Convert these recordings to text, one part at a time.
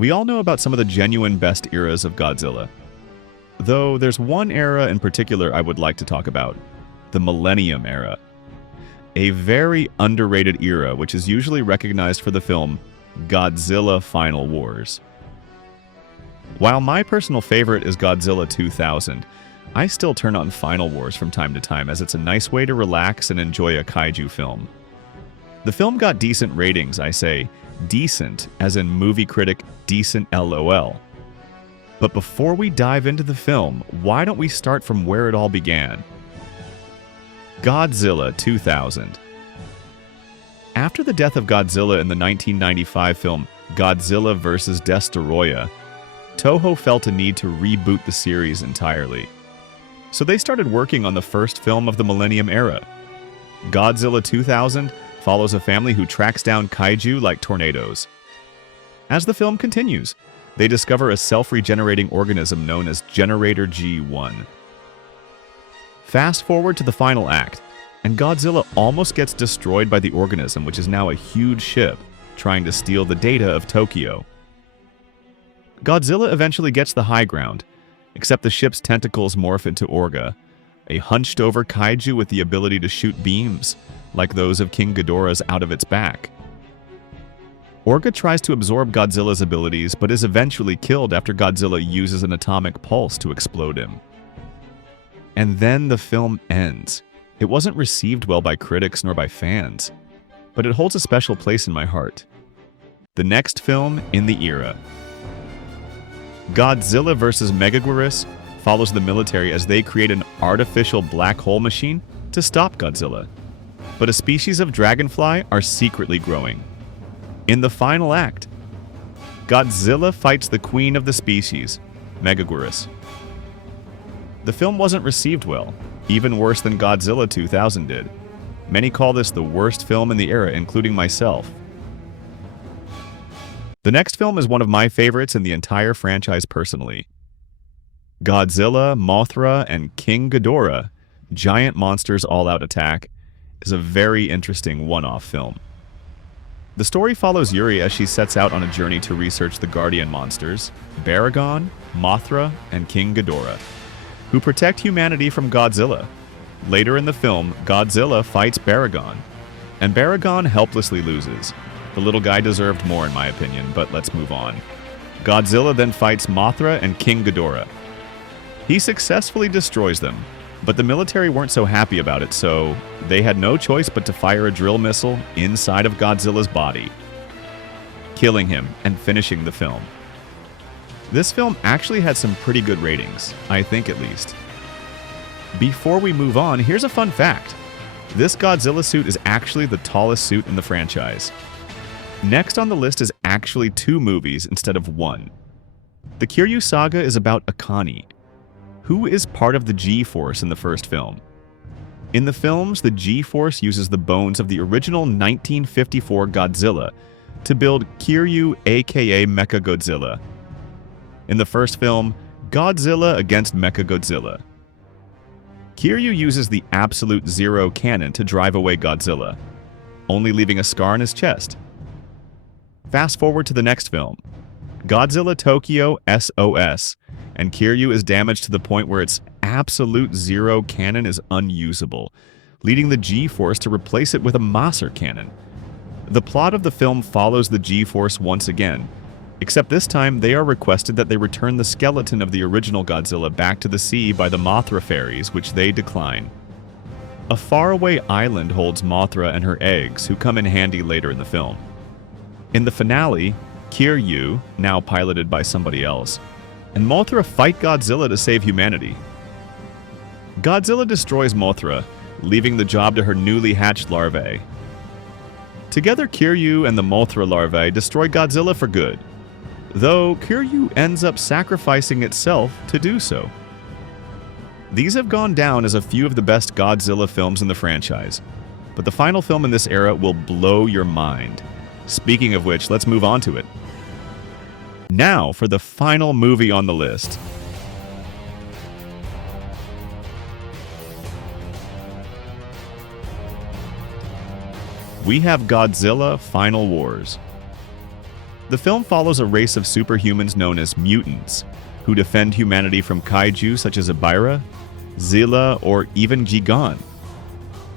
We all know about some of the genuine best eras of Godzilla. Though there's one era in particular I would like to talk about, the Millennium Era. A very underrated era which is usually recognized for the film Godzilla Final Wars. While my personal favorite is Godzilla 2000, I still turn on Final Wars from time to time as it's a nice way to relax and enjoy a kaiju film. The film got decent ratings, I say. Decent, as in movie critic decent LOL. But before we dive into the film, why don't we start from where it all began? Godzilla 2000. After the death of Godzilla in the 1995 film Godzilla vs. Destoroyah, TOHO felt a need to reboot the series entirely. So they started working on the first film of the Millennium Era. Godzilla 2000 follows a family who tracks down kaiju like tornadoes. As the film continues, they discover a self-regenerating organism known as Generator G1. Fast forward to the final act, and Godzilla almost gets destroyed by the organism, which is now a huge ship trying to steal the data of Tokyo. Godzilla eventually gets the high ground, except the ship's tentacles morph into Orga, a hunched-over kaiju with the ability to shoot beams, like those of King Ghidorah's out of its back. Orga tries to absorb Godzilla's abilities, but is eventually killed after Godzilla uses an atomic pulse to explode him. And then the film ends. It wasn't received well by critics nor by fans, but it holds a special place in my heart. The next film in the era. Godzilla vs. Megaguirus follows the military as they create an artificial black hole machine to stop Godzilla. But a species of dragonfly are secretly growing. In the final act, Godzilla fights the queen of the species, Megaguirus. The film wasn't received well, even worse than Godzilla 2000 did. Many call this the worst film in the era, including myself. The next film is one of my favorites in the entire franchise personally. Godzilla, Mothra, and King Ghidorah, Giant Monsters All-Out Attack, is a very interesting one-off film. The story follows Yuri as she sets out on a journey to research the Guardian monsters, Baragon, Mothra, and King Ghidorah, who protect humanity from Godzilla. Later in the film, Godzilla fights Baragon, and Baragon helplessly loses. The little guy deserved more in my opinion, but let's move on. Godzilla then fights Mothra and King Ghidorah. He successfully destroys them, but the military weren't so happy about it, so they had no choice but to fire a drill missile inside of Godzilla's body, killing him and finishing the film. This film actually had some pretty good ratings, I think at least. Before we move on, here's a fun fact. This Godzilla suit is actually the tallest suit in the franchise. Next on the list is actually 2 movies instead of 1. The Kiryu saga is about Akane, who is part of the G-Force in the first film. In the films, the G-Force uses the bones of the original 1954 Godzilla to build Kiryu aka Mechagodzilla. In the first film, Godzilla against Mechagodzilla. Kiryu uses the Absolute Zero cannon to drive away Godzilla, only leaving a scar on his chest. Fast forward to the next film, Godzilla Tokyo S.O.S, and Kiryu is damaged to the point where its Absolute Zero cannon is unusable, leading the G-Force to replace it with a Maser cannon. The plot of the film follows the G-Force once again, except this time they are requested that they return the skeleton of the original Godzilla back to the sea by the Mothra fairies, which they decline. A faraway island holds Mothra and her eggs, who come in handy later in the film. In the finale, Kiryu, now piloted by somebody else, and Mothra fight Godzilla to save humanity. Godzilla destroys Mothra, leaving the job to her newly hatched larvae. Together, Kiryu and the Mothra larvae destroy Godzilla for good, though Kiryu ends up sacrificing itself to do so. These have gone down as a few of the best Godzilla films in the franchise, but the final film in this era will blow your mind. Speaking of which, let's move on to it. Now for the final movie on the list. We have Godzilla Final Wars. The film follows a race of superhumans known as mutants, who defend humanity from kaiju such as Ebirah, Zilla, or even Gigan,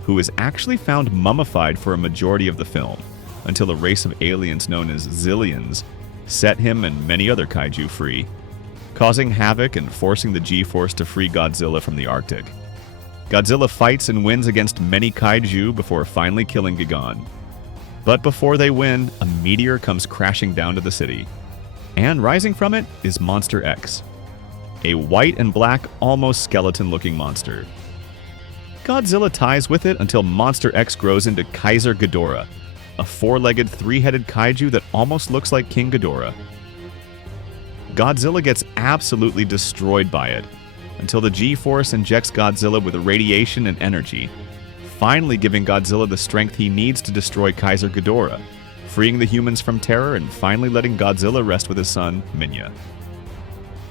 who is actually found mummified for a majority of the film, until a race of aliens known as Zillions set him and many other kaiju free, causing havoc and forcing the G-Force to free Godzilla from the Arctic. Godzilla fights and wins against many kaiju before finally killing Gigan. But before they win, a meteor comes crashing down to the city. And rising from it is Monster X, a white and black, almost skeleton-looking monster. Godzilla ties with it until Monster X grows into Kaiser Ghidorah, a four-legged, three-headed kaiju that almost looks like King Ghidorah. Godzilla gets absolutely destroyed by it, until the G-Force injects Godzilla with radiation and energy, finally giving Godzilla the strength he needs to destroy Kaiser Ghidorah, freeing the humans from terror and finally letting Godzilla rest with his son, Minya.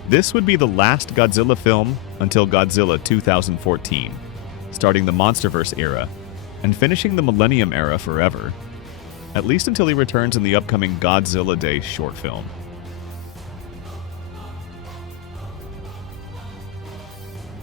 This would be the last Godzilla film until Godzilla 2014, starting the MonsterVerse era, and finishing the Millennium Era forever, at least until he returns in the upcoming Godzilla Day short film.